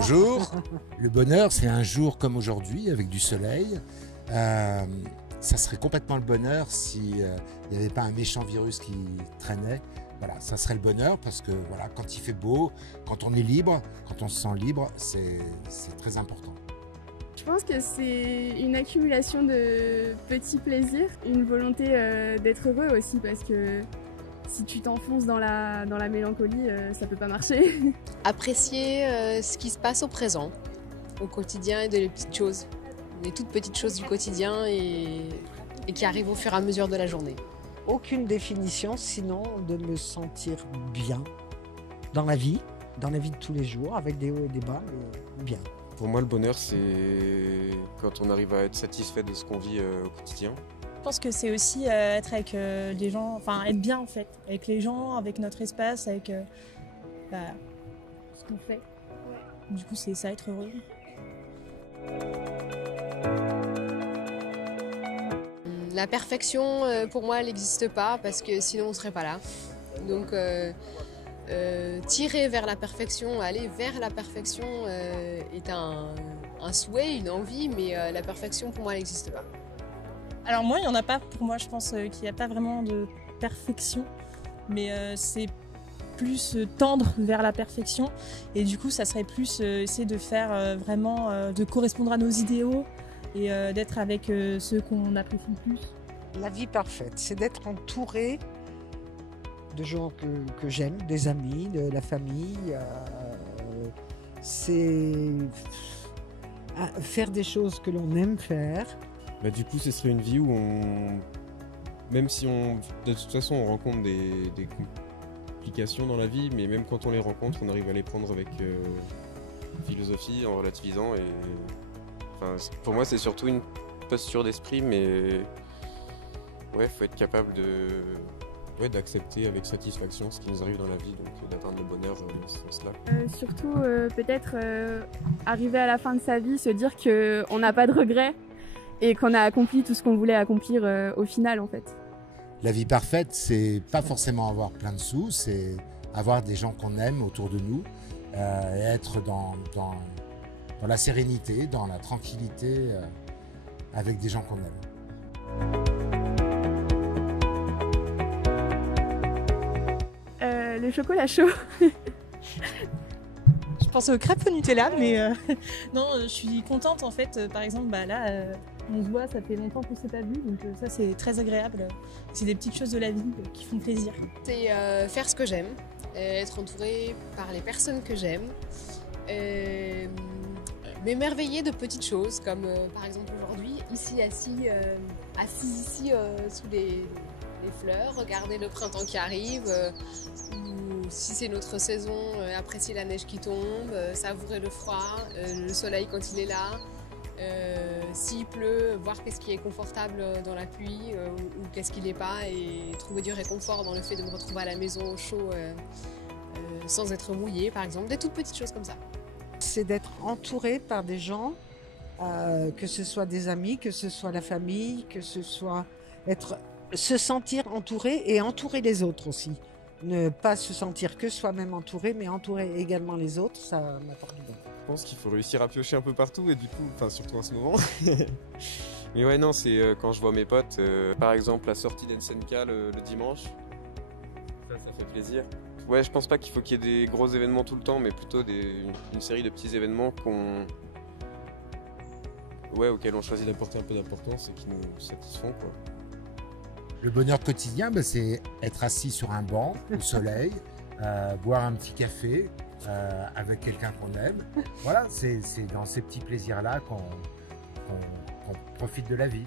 Bonjour. Le bonheur, c'est un jour comme aujourd'hui, avec du soleil. Ça serait complètement le bonheur s'il n'y avait pas un méchant virus qui traînait. Voilà, ça serait le bonheur parce que voilà, quand il fait beau, quand on est libre, quand on se sent libre, c'est très important. Je pense que c'est une accumulation de petits plaisirs, une volonté d'être heureux aussi parce que si tu t'enfonces dans la mélancolie, ça peut pas marcher. Apprécier ce qui se passe au présent, au quotidien et de les petites choses, les toutes petites choses du quotidien et qui arrivent au fur et à mesure de la journée. Aucune définition, sinon de me sentir bien dans la vie de tous les jours, avec des hauts et des bas, mais bien. Pour moi, le bonheur, c'est quand on arrive à être satisfait de ce qu'on vit au quotidien. Je pense que c'est aussi être avec des gens, enfin être bien en fait, avec les gens, avec notre espace, avec ce qu'on fait. Du coup, c'est ça, être heureux. La perfection, pour moi, elle n'existe pas parce que sinon on ne serait pas là. Donc, tirer vers la perfection, aller vers la perfection est un souhait, une envie, mais la perfection, pour moi, elle n'existe pas. Alors moi, il n'y en a pas pour moi, je pense qu'il n'y a pas vraiment de perfection, mais c'est plus tendre vers la perfection et du coup, ça serait plus essayer de faire vraiment, de correspondre à nos idéaux et d'être avec ceux qu'on apprécie le plus. La vie parfaite, c'est d'être entouré de gens que j'aime, des amis, de la famille. C'est faire des choses que l'on aime faire. Bah, du coup, ce serait une vie où même si de toute façon, on rencontre des complications dans la vie, mais même quand on les rencontre, on arrive à les prendre avec philosophie, en relativisant. Pour moi, c'est surtout une posture d'esprit, mais ouais, faut être capable d'accepter avec satisfaction ce qui nous arrive dans la vie, donc d'atteindre le bonheur dans ce sens-là. Surtout, peut-être arriver à la fin de sa vie, se dire qu'on n'a pas de regrets et qu'on a accompli tout ce qu'on voulait accomplir au final en fait. La vie parfaite, c'est pas forcément avoir plein de sous, c'est avoir des gens qu'on aime autour de nous, et être dans la sérénité, dans la tranquillité, avec des gens qu'on aime. Le chocolat chaud. Je pensais aux crêpes au Nutella, mais non, je suis contente en fait. Par exemple, là, on se voit, ça fait longtemps qu'on ne s'est pas vu, donc ça c'est très agréable. C'est des petites choses de la vie qui font plaisir. C'est faire ce que j'aime, être entourée par les personnes que j'aime, m'émerveiller de petites choses, comme par exemple aujourd'hui, ici assise ici sous les fleurs, regarder le printemps qui arrive, ou si c'est notre saison, apprécier la neige qui tombe, savourer le froid, le soleil quand il est là. S'il pleut, voir qu'est-ce qui est confortable dans la pluie ou qu'est-ce qui l'est pas et trouver du réconfort dans le fait de me retrouver à la maison au chaud sans être mouillée par exemple, des toutes petites choses comme ça. C'est d'être entouré par des gens, que ce soit des amis, que ce soit la famille, que ce soit se sentir entouré et entourer les autres aussi. Ne pas se sentir que soi-même entouré, mais entourer également les autres, ça m'apporte du bien. Je pense qu'il faut réussir à piocher un peu partout et du coup, surtout en ce moment. Mais ouais, non, c'est quand je vois mes potes, par exemple la sortie d'NSNK le dimanche, ça fait plaisir. Ouais, je pense pas qu'il faut qu'il y ait des gros événements tout le temps, mais plutôt une série de petits événements auxquels on choisit d'apporter un peu d'importance et qui nous satisfont, quoi. Le bonheur quotidien, c'est être assis sur un banc au soleil, boire un petit café avec quelqu'un qu'on aime. Voilà, c'est dans ces petits plaisirs-là qu'on profite de la vie.